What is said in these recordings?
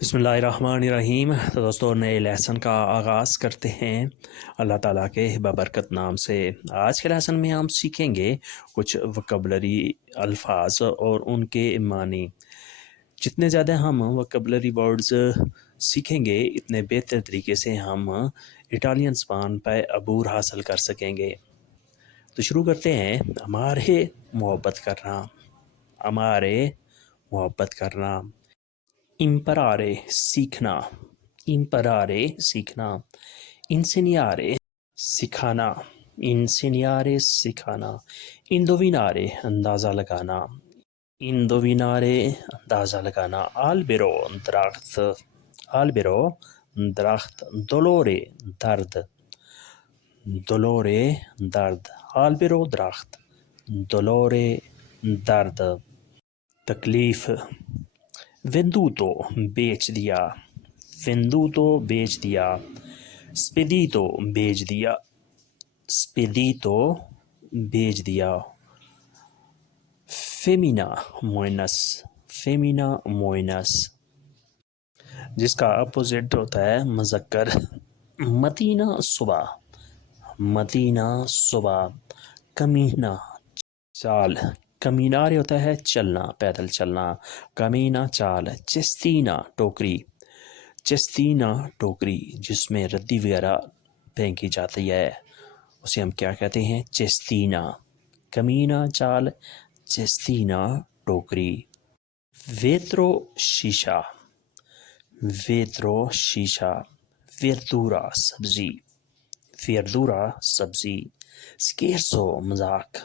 بسم اللہ الرحمن الرحیم۔ تو دوستوں نئے لیسن کا آغاز کرتے ہیں اللہ تعالیٰ کے بابرکت نام سے۔ آج کے لیسن میں ہم سیکھیں گے کچھ وکیبلری الفاظ اور ان کے معنی۔ جتنے زیادہ ہم وکیبلری ورڈز سیکھیں گے اتنے بہتر طریقے سے ہم اٹالین زبان پہ عبور حاصل کر سکیں گے۔ تو شروع کرتے ہیں۔ ہمارے محبت کرنا، ہمارے محبت کرنا۔ امپرارے سیکھنا، امپرارے سیکھنا۔ انسینیارے سکھانا، انسینیارے سکھانا۔ اندوینارے اندازہ لگانا، اندوینارے اندازہ لگانا۔ آلبیرو درخت، آلبیرو درخت۔ دولورے درد، دولورے درد۔ آلبیرو درخت، دولورے درد۔ تکلیف۔ ویندوتو بیچ دیا، ویندوتو بیچ دیا۔ سپیدیتو بیچ دیا، سپیدیتو بیچ دیا۔ فیمینا مؤنث، فیمینا مؤنث، جس کا اپوزٹ ہوتا ہے مذکر۔ مدینہ صبح، مدینہ صبح۔ کمینہ چال، کمینارے ہوتا ہے چلنا، پیدل چلنا۔ کمینہ چال۔ چستینہ ٹوکری، چستینہ ٹوکری جس میں ردی وغیرہ پھینکی جاتی ہے اسے ہم کیا کہتے ہیں؟ چستینہ۔ کمینہ چال، چستینہ ٹوکری۔ ویترو شیشہ، ویترو شیشہ۔ ویردورا سبزی، ویردورا سبزی۔ سکیرسو مذاق،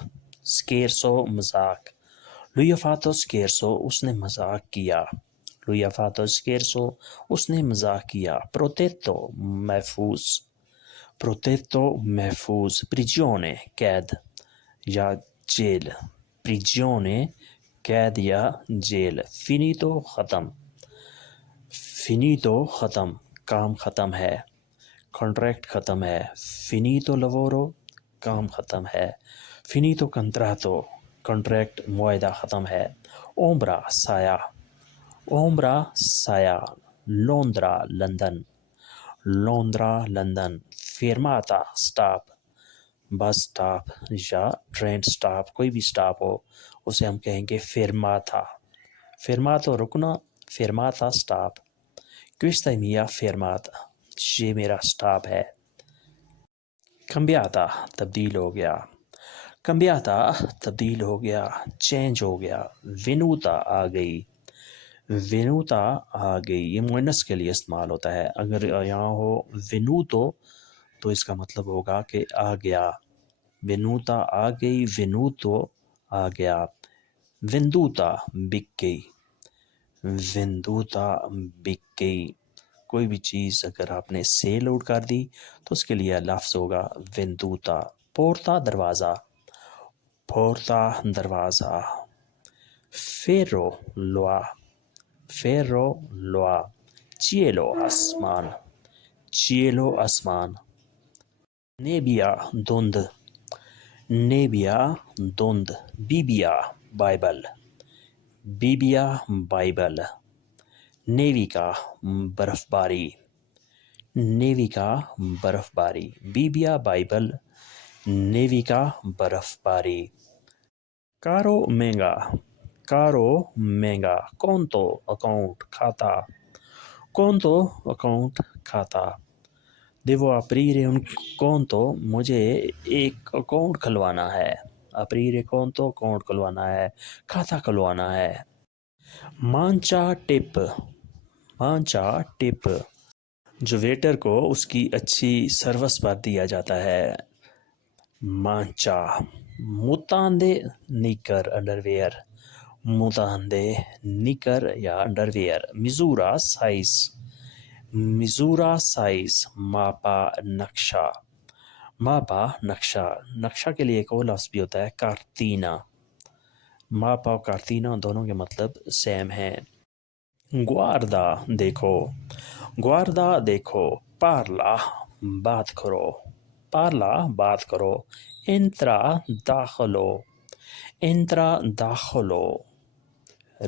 سکیرسو مذاق۔ لویافاتو سکیرسو اس نے مذاق کیا، لویافاتو سکیرسو اس نے مذاق کیا۔ پروتیتو محفوظ، پروتیتو محفوظ۔ پریجیونے قید یا جیل، پریجیونے قید یا جیل۔ فینیتو ختم، فینیتو ختم، کام ختم ہے، کانٹریکٹ ختم ہے۔ فینیتو لورو کام ختم ہے۔ فینیتو کنٹراتو کانٹریکٹ معاہدہ ختم ہے۔ اومبرا سایہ، اومبرا سایہ۔ لوندرا لندن، لوندرا لندن۔ فیرماتا سٹاپ، بس سٹاپ یا ٹرین سٹاپ، کوئی بھی سٹاپ ہو اسے ہم کہیں گے فیرماتا۔ فیرماتو رکنا، فیرماتا سٹاپ۔ کویستا میا فیرماتا، یہ میرا سٹاپ ہے۔ کمبیاتا تبدیل ہو گیا، کمبیاتا تبدیل ہو گیا، چینج ہو گیا۔ وینوتا آ گئی، وینوتا آ گئی، یہ مؤنث کے لیے استعمال ہوتا ہے۔ اگر یہاں ہو وینوتو تو اس کا مطلب ہوگا کہ آ گیا۔ وینوتا آ گئی، وینوتو آ گیا۔ ویندوتا بک گئی، ویندوتا بک گئی۔ کوئی بھی چیز اگر آپ نے سیل آؤٹ کر دی تو اس کے لیے لفظ ہوگا ویندوتا۔ پورتا دروازہ، پورتا دروازہ۔ فیرو لوا، فیرو لوا۔ چیلو آسمان، چیلو آسمان۔ نیبیا دھند، نیبیا دھند۔ بیبیا بائبل، بیبیا بائبل۔ نیوی کا برف باری، نیوی کا برف باری۔ بیبیا بائبل، نیوی کا برف باری۔ کارو مہنگا، کارو مہنگا۔ کونتو اکاؤنٹ کھاتا، کونتو اکاؤنٹ کھاتا۔ دیو اپریرے ان کونتو مجھے ایک اکاؤنٹ کھلوانا ہے، اپریرے کونتو اکاؤنٹ کھلوانا ہے، کھاتا کھلوانا ہے۔ مانچا ٹپ، مانچا ٹپ، جو ویٹر کو اس کی اچھی سروس پر دیا جاتا ہے۔ مانچا۔ متاندے نیکر انڈر ویئر، متاندے نیکر یا انڈر ویئر۔ میزورا سائز، میزورا سائز۔ ماپا نقشہ، ماپا نقشہ۔ نقشہ کے لیے ایک اور لفظ بھی ہوتا ہے کارتینا۔ ماپا اور کارتینا دونوں کے مطلب سیم ہیں۔ گواردا دیکھو، گواردا دیکھو۔ پارلا بات کرو، پارلا بات کرو۔ انترا داخلو، انترا داخلو۔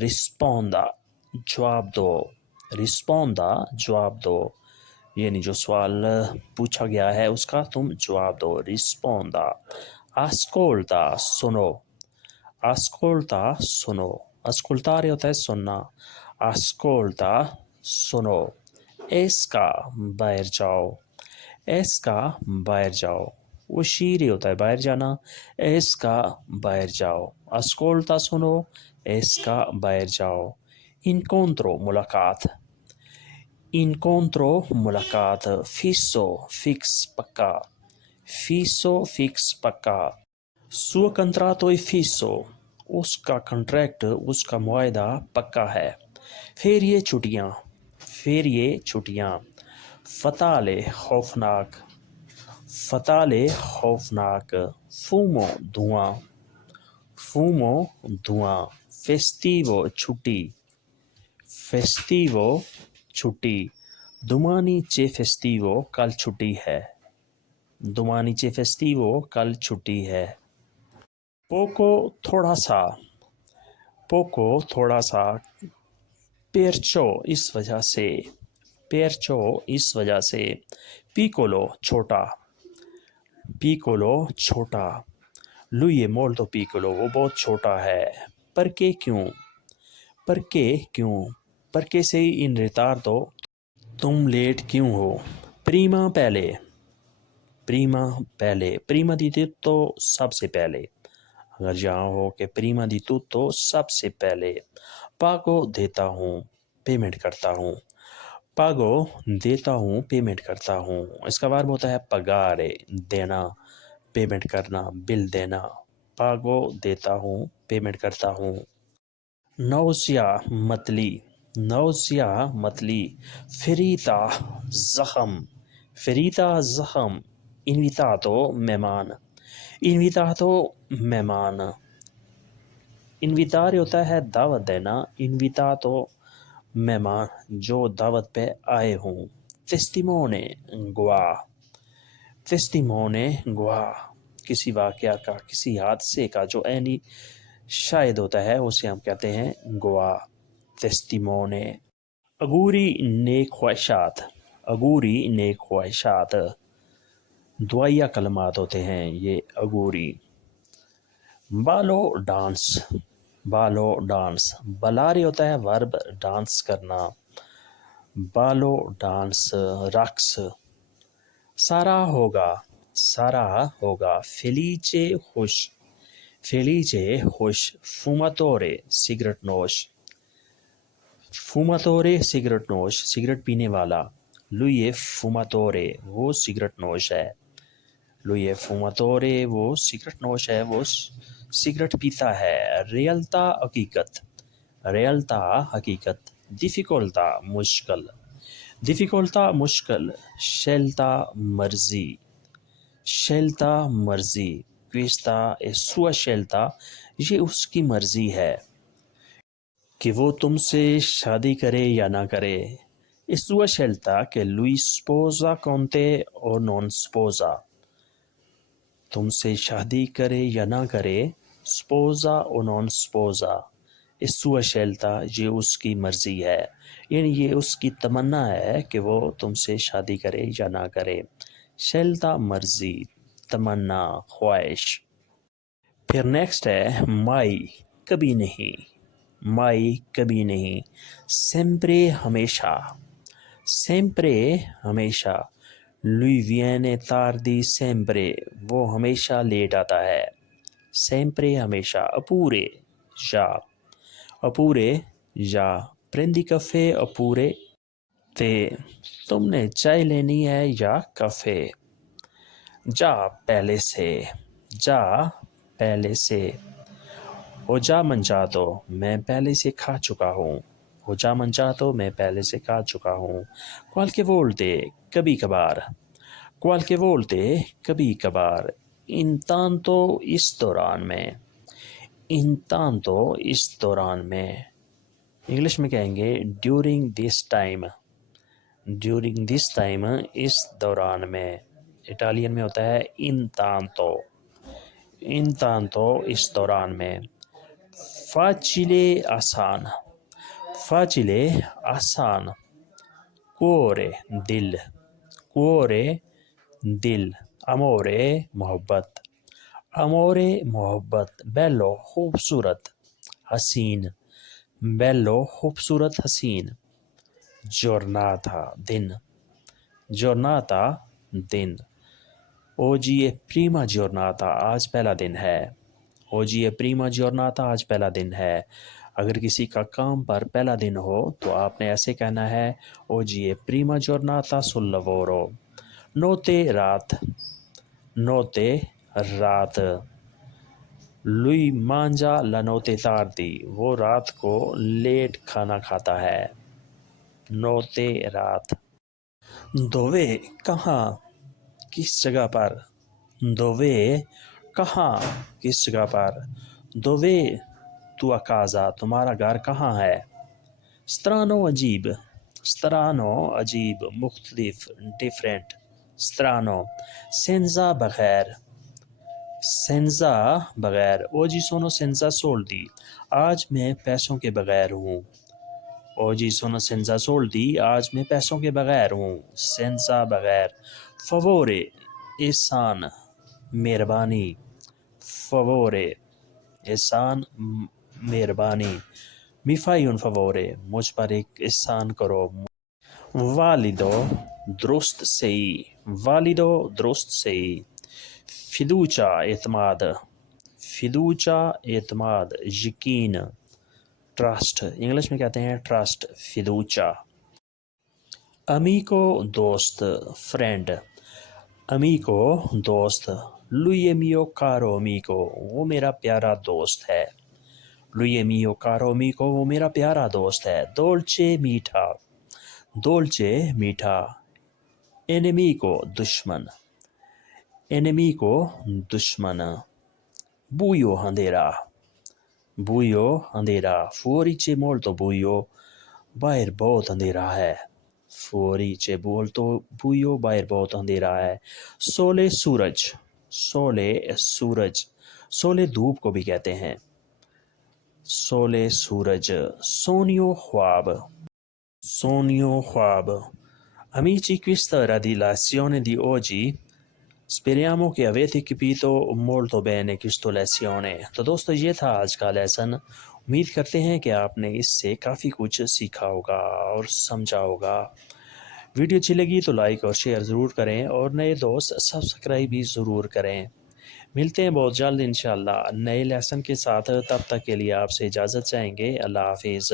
رسپوندا جواب دو، risponda جواب دو، یعنی جو سوال پوچھا گیا ہے اس کا تم جواب دو. Risponda. Ascolta سنو. Ascolta سنو. Ascoltare ہوتا ہے سننا. Ascolta سنو. Esca باہر جاؤ. Esca باہر جاؤ. uscire ہوتا ہے باہر جانا. Esca باہر جاؤ. Ascolta سنو. Esca باہر جاؤ. Incontro ملاقات. Incontro ملاقات. Fisso fix پکا. Fisso fix پکا. Suo contratto è fisso. اس کا کنٹریکٹ، اس کا معاہدہ پکا ہے. Ferie چھٹیاں. Ferie چھٹیاں. Fatale خوفناک. Fatale خوفناک. Fumo دھواں. Fumo دھواں. Festivo چھٹی. Festivo چھٹی. Domani c'è festivo کل چھٹی ہے. Domani c'è festivo کل چھٹی ہے. Poco تھوڑا سا. Poco تھوڑا سا. Perciò اس وجہ سے. Perciò اس وجہ سے. Piccolo چھوٹا. Piccolo چھوٹا. Lui è molto piccolo وہ بہت چھوٹا ہے. Perché کیوں. Perché کیوں. Perché sei in ritardo تم لیٹ کیوں ہو. Prima پہلے. Prima پہلے. Prima di tutto سب سے پہلے. اگر جہاں ہو کہ prima di tutto سب سے پہلے. Pago دیتا ہوں. پیمنٹ کرتا ہوں. Pago دیتا ہوں پیمنٹ کرتا ہوں. اس کا ورب ہوتا ہے pagare دینا، پیمنٹ کرنا، بل دینا. Pago دیتا ہوں پیمنٹ کرتا ہوں. Nausea متلی. Nausea متلی. Ferita زخم. Ferita زخم. Invitato مہمان. Invitato مہمان. Invitare ہوتا ہے دعوت دینا. Invitato مہمان جو دعوت پہ آئے ہوں. Testimone گواہ. Testimone گواہ. کسی واقعہ کا، کسی حادثے کا جو عینی شاہد ہوتا ہے اسے ہم کہتے ہیں گواہ. Testimone. Auguri نیک خواہشات. Auguri نیک خواہشات. دعائیہ کلمات ہوتے ہیں یہ auguri. بالو ڈانس. بالو ڈانس. بلارے ہوتا ہے ورب ڈانس کرنا. بالو ڈانس رقص. سارا ہوگا. سارا ہوگا. فیلیچے خوش. فیلیچے خوش. فوماتورے سگریٹ نوش. فوماتورے سگریٹ نوش. سگریٹ پینے والا. لوئی فوماتورے وہ سگریٹ نوش ہے. لوئی فوماتورے وہ سگریٹ نوش ہے، وہ سگریٹ پیتا ہے. ریلتا حقیقت. ریلتا حقیقت. ڈیفیکولتا مشکل. ڈیفیکولتا مشکل. شیلتا مرضی. شیلتا مرضی. questa è sua scelta یہ اس کی مرضی ہے کہ وہ تم سے شادی کرے یا نہ کرے. è sua scelta che lui sposa con te o non sposa. تم سے شادی کرے یا نہ کرے. sposa o non sposa. è sua scelta یہ اس کی مرضی ہے، یعنی یہ اس کی تمنا ہے کہ وہ تم سے شادی کرے یا نہ کرے. scelta مرضی، تمنا، خواہش. پھر نیکسٹ ہے مائی کبھی نہیں. مائی کبھی نہیں. sempre ہمیشہ. sempre ہمیشہ. lui viene tardi sempre وہ ہمیشہ لیٹ آتا ہے. sempre ہمیشہ. اپورے جا. اپورے جا. prendi caffè oppure تے تم نے چائے لینی ہے یا کافے. جا پہلے سے. جا پہلے سے. ہو جا mangiato میں پہلے سے کھا چکا ہوں. ہو جا mangiato میں پہلے سے کھا چکا ہوں. qualche volte کبھی کبھار. qualche volte کبھی کبھار. intanto اس دوران میں. intanto اس دوران میں. انگلش میں کہیں گے during this time. during this time اس دوران میں. اٹالین میں ہوتا ہے intanto. intanto اس دوران میں. facile آسان. facile آسان. cuore دل, cuore دل, amore محبت, amore محبت, bello خوبصورت, حسین, bello خوبصورت حسین, giornata دن, giornata دن, oggi è prima giornata آج پہلا دن ہے, oggi è prima giornata آج پہلا دن ہے. اگر کسی کا کام پر پہلا دن ہو تو آپ نے ایسے کہنا ہے oggi è prima giornata sul lavoro. notte رات, notte رات, lui mangia la notte tardi, وہ رات کو لیٹ کھانا کھاتا ہے. notte رات. dove کہاں, کس جگہ پر, dove کہاں, کس جگہ پر, dove tua casa تمہارا گھر کہاں ہے. strano عجیب, strano عجیب, مختلف different, strano. senza بغیر, senza بغیر, oggi sono senza soldi آج میں پیسوں کے بغیر ہوں. oggi sono senza soldi آج میں پیسوں کے بغیر ہوں. senza بغیر. favore احسان, مہربانی, favore احسان, مہربانی. mi fai un favore مجھ پر ایک احسان کرو. valido درست صحیح, valido درست صحیح. fiducia اعتماد, fiducia اعتماد, یقین, trust انگلش میں کہتے ہیں trust, fiducia. amico دوست, friend, amico دوست, lui è mio caro amico وہ میرا پیارا دوست ہے. lui è mio caro amico وہ میرا پیارا دوست ہے. dolce میٹھا, dolce میٹھا. enemico دشمن, enemico دشمن. buio اندھیرا, buio اندھیرا. fuori c'è molto buio باہر بہت اندھیرا ہے. fuori c'è molto buio باہر بہت اندھیرا ہے. sole سورج, sole سورج, sole دھوپ کو بھی کہتے ہیں. sole سورج. sogno خواب, sogno خواب. amici questa era di lezione di oggi. speriamo che avete capito molto bene questa lezione. تو دوستو یہ تھا آج کا لیسن. امید کرتے ہیں کہ آپ نے اس سے کافی کچھ سیکھا ہوگا اور سمجھا ہوگا. ویڈیو اچھی لگی تو لائک اور شیئر ضرور کریں اور نئے دوست سبسکرائب بھی ضرور کریں. ملتے ہیں بہت جلد انشاءاللہ نئے لیسن کے ساتھ. تب تک کے لیے آپ سے اجازت چاہیں گے. اللہ حافظ.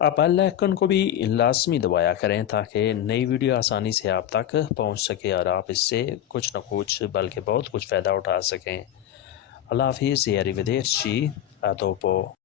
آپ بیل آئیکن کو بھی لازمی دبایا کریں تاکہ نئی ویڈیو آسانی سے آپ تک پہنچ سکے اور آپ اس سے کچھ نہ کچھ بلکہ بہت کچھ فائدہ اٹھا سکیں. اللہ حافظ. arrivederci. A dopo.